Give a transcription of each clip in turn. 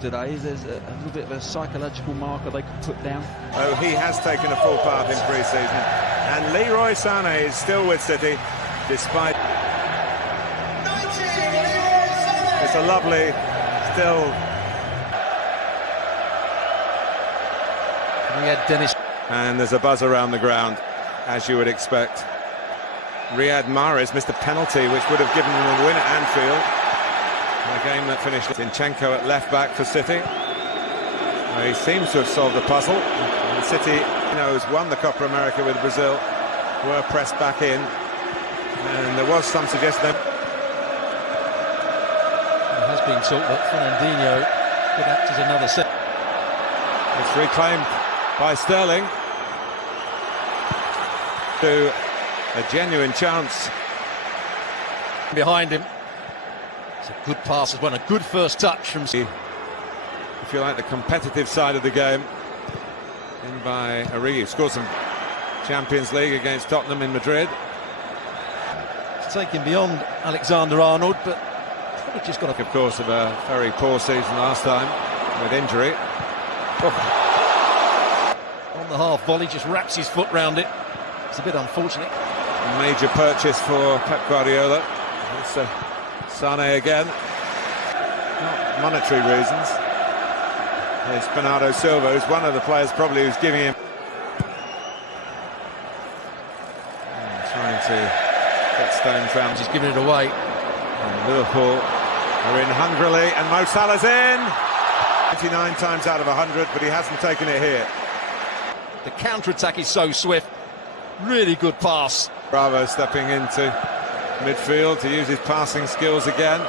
today? Is there a little bit of a psychological marker they could put down? Oh, he has taken a full part in pre-season. And Leroy Sané is still with City, despite... It's a lovely, still... We had Dennis. And there's a buzz around the ground, as you would expect. Riyad Mahrez missed a penalty, which would have given them a win at Anfield. A game that finished. Zinchenko at left-back for City. He seems to have solved the puzzle. And City, has won the Copa America with Brazil, were pressed back in. And there was some suggestion. It has been talked that Fernandinho could act as another set. It's reclaimed by Sterling. To a genuine chance. Behind him. It's a good pass as well, a good first touch from... If you like, the competitive side of the game. In by Origi, scored some Champions League against Tottenham in Madrid. It's taken beyond Alexander-Arnold, but probably just got Of course, of a very poor season last time with injury. on the half volley, just wraps his foot round it. It's a bit unfortunate. A major purchase for Pep Guardiola. It's Sané again. Not monetary reasons. It's Bernardo Silva, who's one of the players probably who's giving him... trying to get stones round. He's giving it away. And Liverpool are in hungrily, and Mo Salah's in! 29 times out of 100, but he hasn't taken it here. The counter-attack is so swift. Really good pass. Bravo stepping into midfield to use his passing skills again.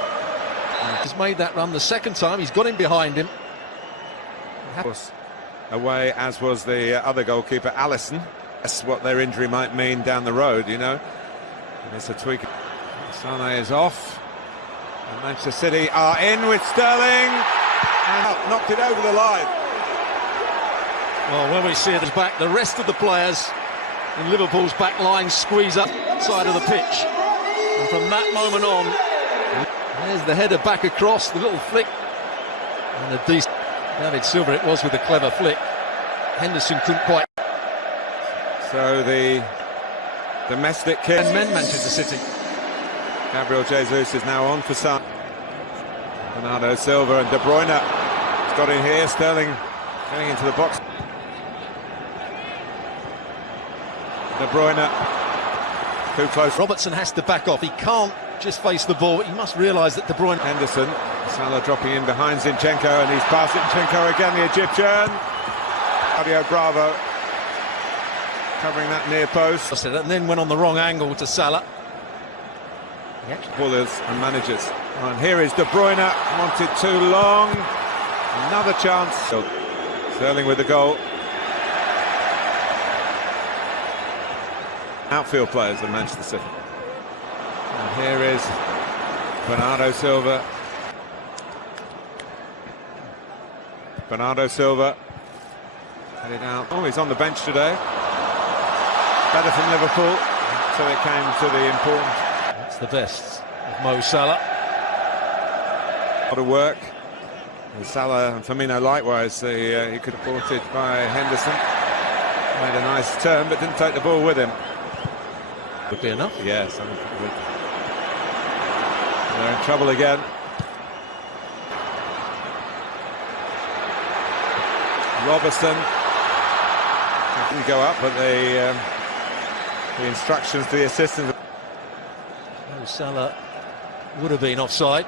He's made that run the second time. He's got him behind him. Of course, away, as was the other goalkeeper, Alisson. That's what their injury might mean down the road, And it's a tweak. Sané is off. And Manchester City are in with Sterling. And knocked it over the line. Well, when we see it back, the rest of the players in Liverpool's back line squeeze up side of the pitch. And from that moment on, there's the header back across, the little flick. And a decent... David Silva it was with a clever flick. Henderson couldn't quite... So the domestic kid... And men Manchester City. Gabriel Jesus is now on for some. Bernardo Silva and De Bruyne has got in here. Sterling getting into the box. De Bruyne too close. Robertson has to back off. He can't just face the ball. He must realise that De Bruyne... Henderson, Salah dropping in behind Zinchenko, and he's past Zinchenko again, the Egyptian. Claudio Bravo covering that near post. And then went on the wrong angle to Salah. Ballers and managers. And here is De Bruyne, wanted too long. Another chance. Sterling with the goal. Outfield players of Manchester City. And here is Bernardo Silva. Bernardo Silva headed out. Oh, he's on the bench today. Better from Liverpool. So it came to the important. That's the best of Mo Salah. A lot of work. And Salah and Firmino likewise. He could have supported by Henderson. Made a nice turn, but didn't take the ball with him. Would be enough. Yes, I think it would. They're in trouble again. Robertson didn't go up, but the instructions to the assistant. Mo Salah would have been offside.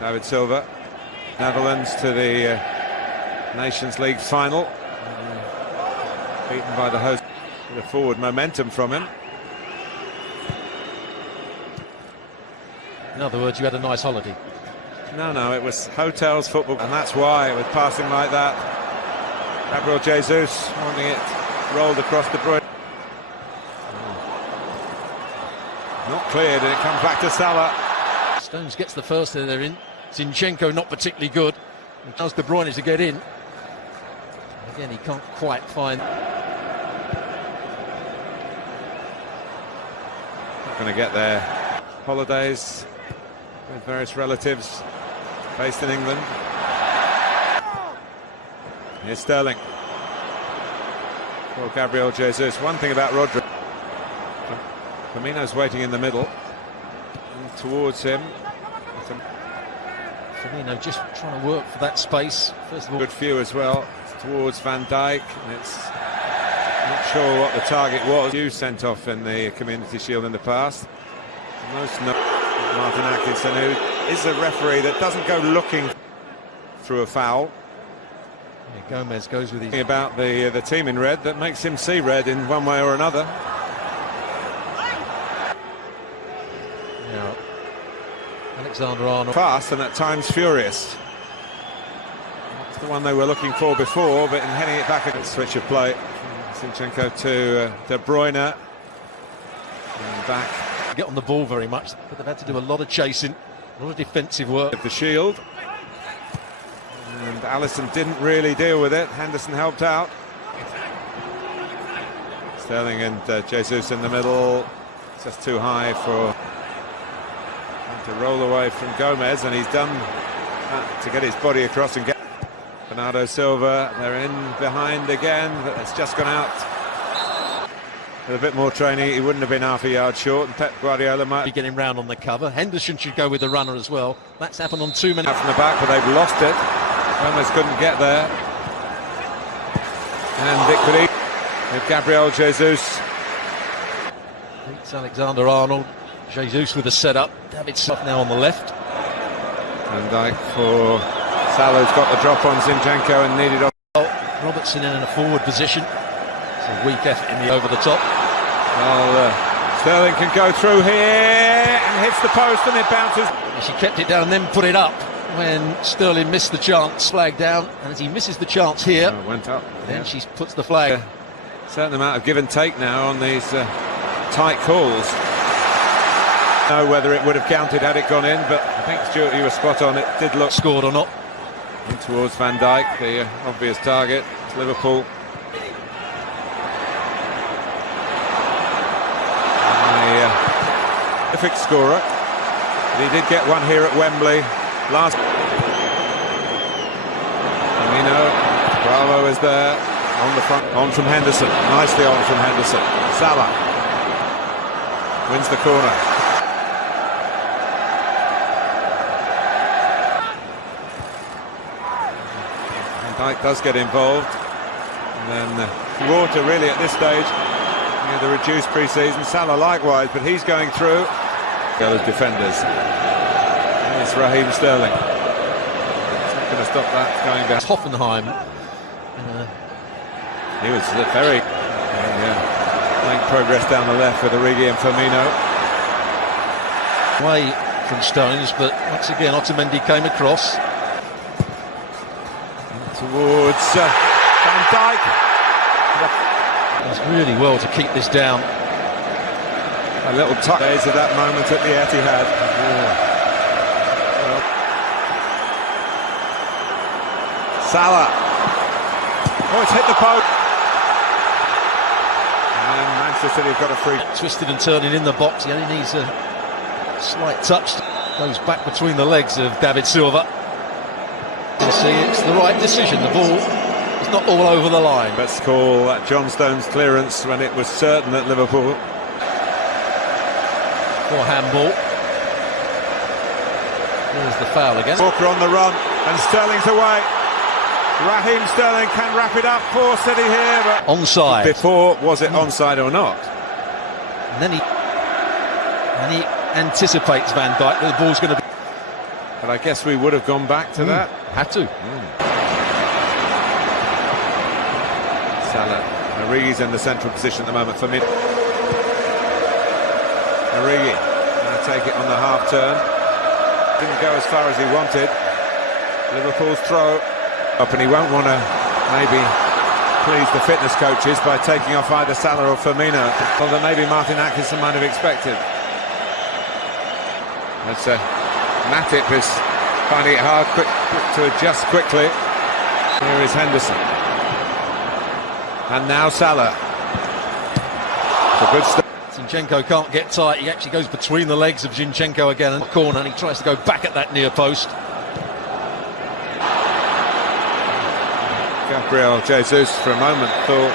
David Silva, Netherlands to the Nations League final. Beaten by the host. The forward momentum from him. In other words, you had a nice holiday. No, it was hotels, football, and that's why, with passing like that, Gabriel Jesus wanting it rolled across De Bruyne. Not cleared, and it comes back to Salah. Stones gets the first header in. Zinchenko not particularly good. And allows De Bruyne to get in. Again, he can't quite find... Not going to get their holidays. with various relatives based in England. Here's Sterling for Gabriel Jesus. One thing about Rodri, Firmino's waiting in the middle, and towards him. Firmino just trying to work for that space. First of all, Good view as well towards Van Dijk. And it's not sure what the target was. You sent off in the Community Shield in the past. Most know Martin Atkinson, who is a referee that doesn't go looking through a foul. yeah, Gomez goes with his... About the team in red that makes him see red in one way or another. Now, Alexander-Arnold. Fast and at times furious. That's the one they were looking for before, but in heading it back, a switch of play. Zinchenko to De Bruyne. And back. Get on the ball very much, but they've had to do a lot of chasing, a lot of defensive work. The shield. And Alisson didn't really deal with it. Henderson helped out. Sterling and Jesus in the middle. It's just too high for him to roll away from Gomez, and he's done that to get his body across and get Bernardo Silva. They're in behind again, but it's just gone out. With a bit more training, he wouldn't have been half a yard short, and Pep Guardiola might Be getting round on the cover. Henderson should go with the runner as well. That's happened on too many. out from the back, but they've lost it. Gomez couldn't get there. And Victory with Gabriel Jesus. It's Alexander-Arnold. Jesus with the setup. David Silva now on the left. Van Dijk for Salah's got the drop on Zinchenko and needed off. Robertson in a forward position. It's a weak effort in the over the top. Well, Sterling can go through here and hits the post, and it bounces. She kept it down and then put it up when Sterling missed the chance. Flag down, and as he misses the chance here, Went up. then she puts the flag. Certain amount of give and take now on these tight calls. Know whether it would have counted had it gone in, but I think Stuart, you were spot on. It did look Scored or not. in towards Van Dijk, the obvious target. It's Liverpool. Terrific scorer. But he did get one here at Wembley last. Firmino, Bravo is there on the front. On from Henderson, nicely on from Henderson. Salah wins the corner. Van Dijk does get involved, and then water really at this stage. The reduced pre-season. Salah likewise, but he's going through. The other defenders. It's Raheem Sterling. It's not going to stop that going down. Hoffenheim. He was very making progress down the left with Origi and Firmino. Away from Stones, but once again Otamendi came across. Towards Van Dijk. Does really well to keep this down. A little touch days at that moment at the Etihad. Salah. Oh, it's hit the post. And Manchester City have got a free. Twisted and turning in the box. He only needs a slight touch. Goes back between the legs of David Silva. You see, it's the right decision. The ball is not all over the line. Let's call that John Stones clearance when it was certain that Liverpool. For handball. There's the foul again. Walker on the run, and Sterling's away. Raheem Sterling can wrap it up for City here, but onside. Before, was it onside or not? And then he anticipates Van Dijk that the ball's going to be. But I guess we would have gone back to that. Had to. Salah. Origi's in the central position at the moment for mid. Origi going to take it on the half turn. Didn't go as far as he wanted. Liverpool's throw up, and he won't want to maybe please the fitness coaches by taking off either Salah or Firmino, although maybe Martin Atkinson might have expected. That's Matip is finding it hard to adjust quickly. Here is Henderson. And now Salah. It's a good start. Zinchenko can't get tight. He actually goes between the legs of Zinchenko again in the corner, and he tries to go back at that near post. Gabriel Jesus for a moment thought,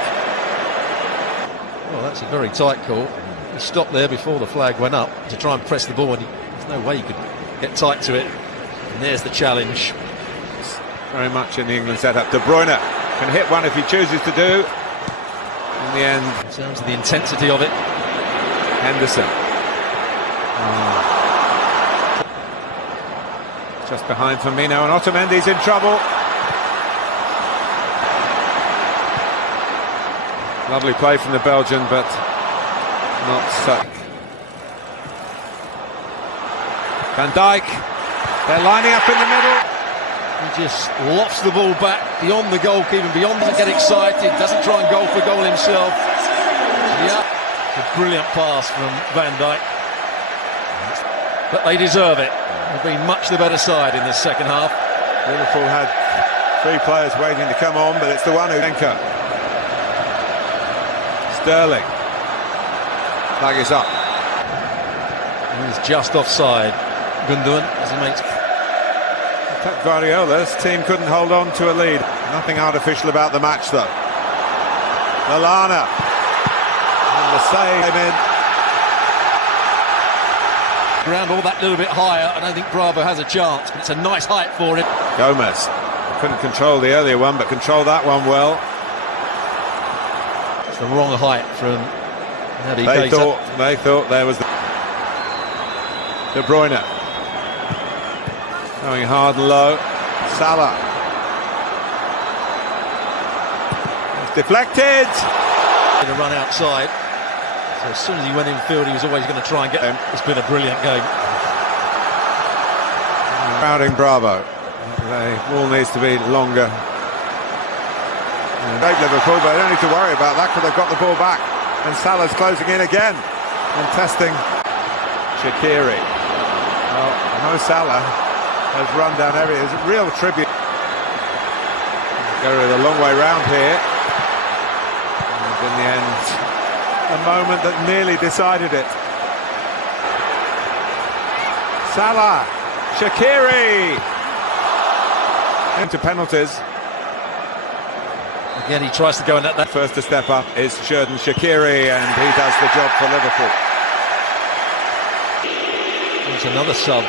well, that's a very tight call. He stopped there before the flag went up to try and press the ball, and there's no way he could get tight to it. And there's the challenge. very much in the England setup. De Bruyne can hit one if he chooses to do. In the end, in terms of the intensity of it, Henderson. Just behind Firmino, and Otamendi's in trouble. Lovely play from the Belgian, but not such. Van Dijk, they're lining up in the middle. He just lofts the ball back beyond the goalkeeper, beyond, doesn't get excited, doesn't try and go for goal himself. Yeah, a brilliant pass from Van Dijk. But they deserve it. They've been much the better side in this second half. Liverpool had three players waiting to come on, but it's the one who anchor. Sterling. Flag is up. He's just offside, Gundogan, as he makes. Pep Guardiola's team couldn't hold on to a lead. Nothing artificial about the match, though. Lallana. And the save came in. Ground all that little bit higher. I don't think Bravo has a chance, but it's a nice height for him. Gomez couldn't control the earlier one, but controlled that one well. It's the wrong height from Naby Keita. They thought there was the De Bruyne going hard and low. Salah. It's deflected. Going to run outside. So as soon as he went in field, he was always going to try and get him. It's been a brilliant game. Crowding Bravo. The wall needs to be longer. Great Liverpool, but they don't need to worry about that because they've got the ball back. And Salah's closing in again and testing Shaqiri. Well, Mo Salah has run down every. It's a real tribute. Go a long way round here. And in the end, a moment that nearly decided it. Salah, Shaqiri into penalties. Again, he tries to go in at that. First to step up is Xherdan Shaqiri, and he does the job for Liverpool. There's another sub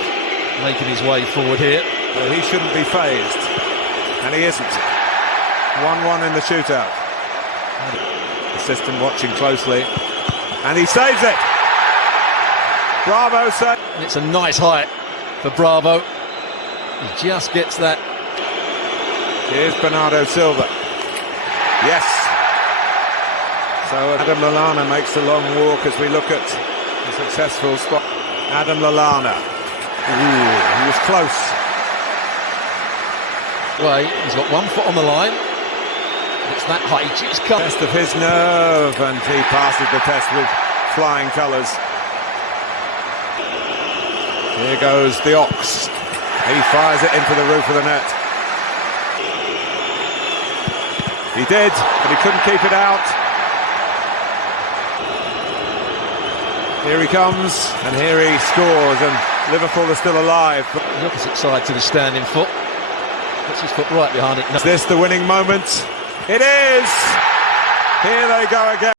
making his way forward here. Well, he shouldn't be phased, and he isn't. 1-1 in the shootout. Assistant watching closely, and he saves it. Bravo saves. It's a nice height for Bravo. He just gets that. Here's Bernardo Silva. Yes. So Adam Lallana makes a long walk as we look at the successful spot. Adam Lallana. Ooh, he was close. Well, he's got 1 foot on the line. It's that height. It's Test of his nerve, and he passes the test with flying colours. Here goes the Ox. He fires it into the roof of the net. He did, but he couldn't keep it out. Here he comes, and here he scores, and Liverpool are still alive. The opposite side to the standing foot. Puts his foot right behind it. Is this the winning moment? It is! Here they go again.